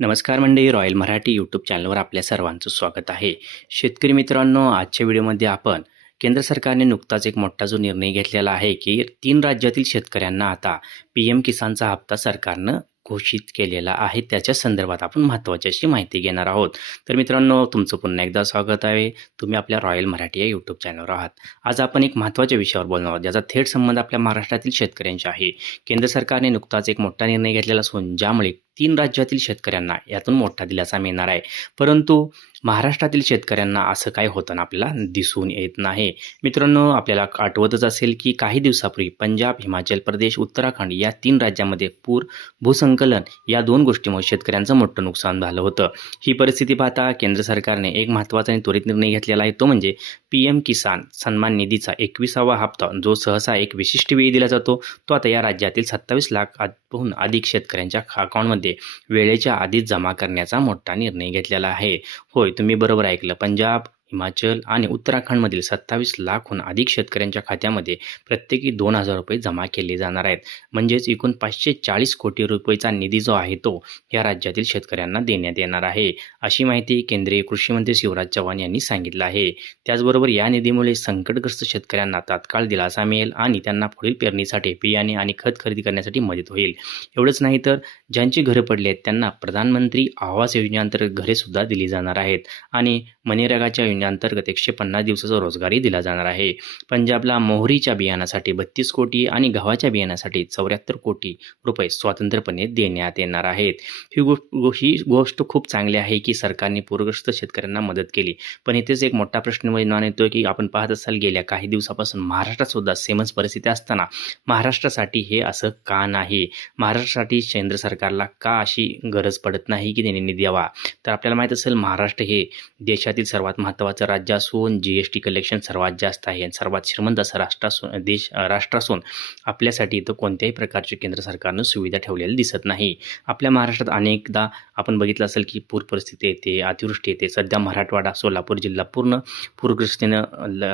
नमस्कार मंडळी royal Marathi YouTube चॅनलवर आपल्या सर्वांचं स्वागत आहे. शेतकरी मित्रांनो आजच्या व्हिडिओमध्ये आपण केंद्र सरकारने नुकताच एक मोठा जो निर्णय घेतलेला आहे की तीन राज्यातील शेतकऱ्यांना आता पी एम किसानचा हप्ता सरकारनं घोषित केलेला आहे. त्याच्या संदर्भात आपण महत्त्वाची अशी माहिती घेणार आहोत. तर मित्रांनो तुमचं पुन्हा एकदा स्वागत आहे. तुम्ही आपल्या रॉयल मराठी या यूट्यूब चॅनलवर आहात. आज आपण एक महत्त्वाच्या विषयावर बोलणार आहोत. ज्याचा थेट संबंध आपल्या महाराष्ट्रातील शेतकऱ्यांशी आहे. केंद्र सरकारने नुकताच एक मोठा निर्णय घेतलेला असून ज्यामुळे तीन राज्यातील शेतकऱ्यांना यातून मोठा दिलासा मिळणार आहे. परंतु महाराष्ट्रातील शेतकऱ्यांना असं काय होताना आपल्याला दिसून येत नाही. मित्रांनो आपल्याला आठवतच असेल की काही दिवसापूर्वी पंजाब हिमाचल प्रदेश उत्तराखंड या तीन राज्यामध्ये पूर भूसंकलन या दोन गोष्टीमुळे शेतकऱ्यांचं मोठं नुकसान झालं होतं. ही परिस्थिती पाहता केंद्र सरकारने एक महत्त्वाचा आणि त्वरित निर्णय घेतलेला आहे तो म्हणजे पी एम किसान सन्मान निधीचा एकविसावा हप्ता जो सहसा एक विशिष्ट वेळी दिला जातो तो आता या राज्यातील सत्तावीस लाखहून अधिक शेतकऱ्यांच्या अकाउंटमध्ये वेळेच्या आधीच जमा करण्याचा मोठा निर्णय घेतलेला आहे. होय तुम्ही बरोबर ऐकलं. पंजाब हिमाचल आणि उत्तराखंडमधील सत्तावीस लाखहून अधिक शेतकऱ्यांच्या खात्यामध्ये प्रत्येकी दोन हजार रुपये जमा केले जाणार आहेत. म्हणजेच एकूण पाचशे चाळीस कोटी रुपयेचा निधी जो आहे तो या राज्यातील शेतकऱ्यांना देण्यात येणार आहे. अशी माहिती केंद्रीय कृषी मंत्री शिवराज चव्हाण यांनी सांगितलं आहे. त्याचबरोबर या निधीमुळे संकटग्रस्त शेतकऱ्यांना तात्काळ दिलासा मिळेल आणि त्यांना पुढील पेरणीसाठी बियाणे आणि खत खरेदी करण्यासाठी मदत होईल. एवढंच नाही तर ज्यांची घरं पडली आहेत त्यांना प्रधानमंत्री आवास योजनेअंतर्गत घरेसुद्धा दिली जाणार आहेत. आणि मनरेगाच्या योजनेअंतर्गत एकशे पन्नास दिवसाचा रोजगारही दिला जाणार आहे. पंजाबला मोहरीच्या बियाणासाठी बत्तीस कोटी आणि गव्हाच्या बियाणासाठी चौऱ्याहत्तर कोटी रुपये स्वतंत्रपणे देण्यात येणार आहेत. ही गो ही गोष्ट खूप चांगली आहे की सरकारने पूरग्रस्त शेतकऱ्यांना मदत केली. पण इथेच एक मोठा प्रश्न निर्माण येतो की आपण पाहत असाल गेल्या काही दिवसापासून महाराष्ट्रात सुद्धा सेमच परिस्थिती असताना महाराष्ट्रासाठी हे असं का नाही? महाराष्ट्रासाठी केंद्र सरकारला का अशी गरज पडत नाही की त्यांनी निधी द्यावा? तर आपल्याला माहीत असेल महाराष्ट्र हे देशातील सर्वात महत्त्वाचं राज्य असून जी एस टी कलेक्शन सर्वात जास्त आहे आणि सर्वात श्रीमंत असं राष्ट्र असून देश राष्ट्र असून आपल्यासाठी इथं कोणत्याही प्रकारची केंद्र सरकारनं सुविधा ठेवलेली दिसत नाही. आपल्या महाराष्ट्रात अनेकदा आपण बघितलं असेल की पूर परिस्थिती येते अतिवृष्टी येते. सध्या मराठवाडा सोलापूर जिल्हा पूर्ण पूरग्रस्तीनं ल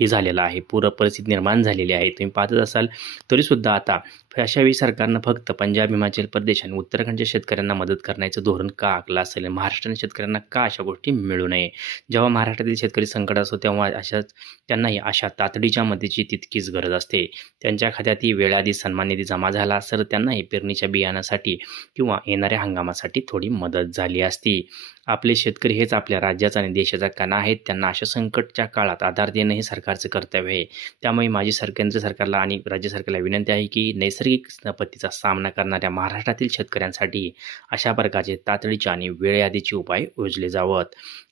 हे झालेला आहे. पूर परिस्थिती निर्माण झालेली आहे. तुम्ही पाहतच असाल तरीसुद्धा आता अशावेळी सरकारनं फक्त पंजाब हिमाचल प्रदेश आणि उत्तराखंडच्या शेतकऱ्यांना मदत करण्याचं धोरण का आखलं असेल महाराष्ट्रातील शेतकऱ्यांना का अशा गोष्टी मिळू नये? जेव्हा महाराष्ट्रातील शेतकरी संकट असतो तेव्हा अशा त्यांनाही अशा तातडीच्या मदतीची तितकीच गरज असते. त्यांच्या खात्यातही वेळाआधी सन्मान निधी जमा झाला तर त्यांनाही पेरणीच्या बियाणासाठी किंवा येणाऱ्या हंगामासाठी थोडी मदत झाली असती. आपले शेतकरी हेच आपल्या राज्याचा आणि देशाचा कणा आहेत. त्यांना अशा संकटच्या काळात आधार देणं हे सरकारचं कर्तव्य आहे. त्यामुळे माझी सर केंद्र सरकारला आणि राज्य सरकारला विनंती आहे की नैसर्गिक आपत्तीचा सामना करणाऱ्या महाराष्ट्रातील शेतकऱ्यांसाठी अशा प्रकारचे तातडीचे आणि वेळेआधीचे उपाय योजले जावत.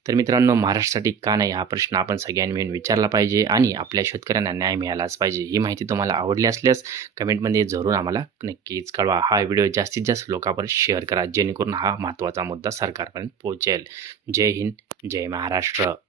तर मित्रांनो महाराष्ट्रासाठी का नाही हा प्रश्न आपण सगळ्यांनी मिळून विचारला पाहिजे आणि आपल्या शेतकऱ्यांना न्याय मिळालाच पाहिजे ही माहिती तुम्हाला आवडली असल्यास कमेंटमध्ये जरूर आम्हाला नक्कीच कळवा. हा व्हिडिओ जास्तीत जास्त लोकांपर्यंत शेअर करा जेणेकरून हा महत्त्वाचा मुद्दा सरकारपर्यंत पोहोचेल. जय हिंद जय महाराष्ट्र.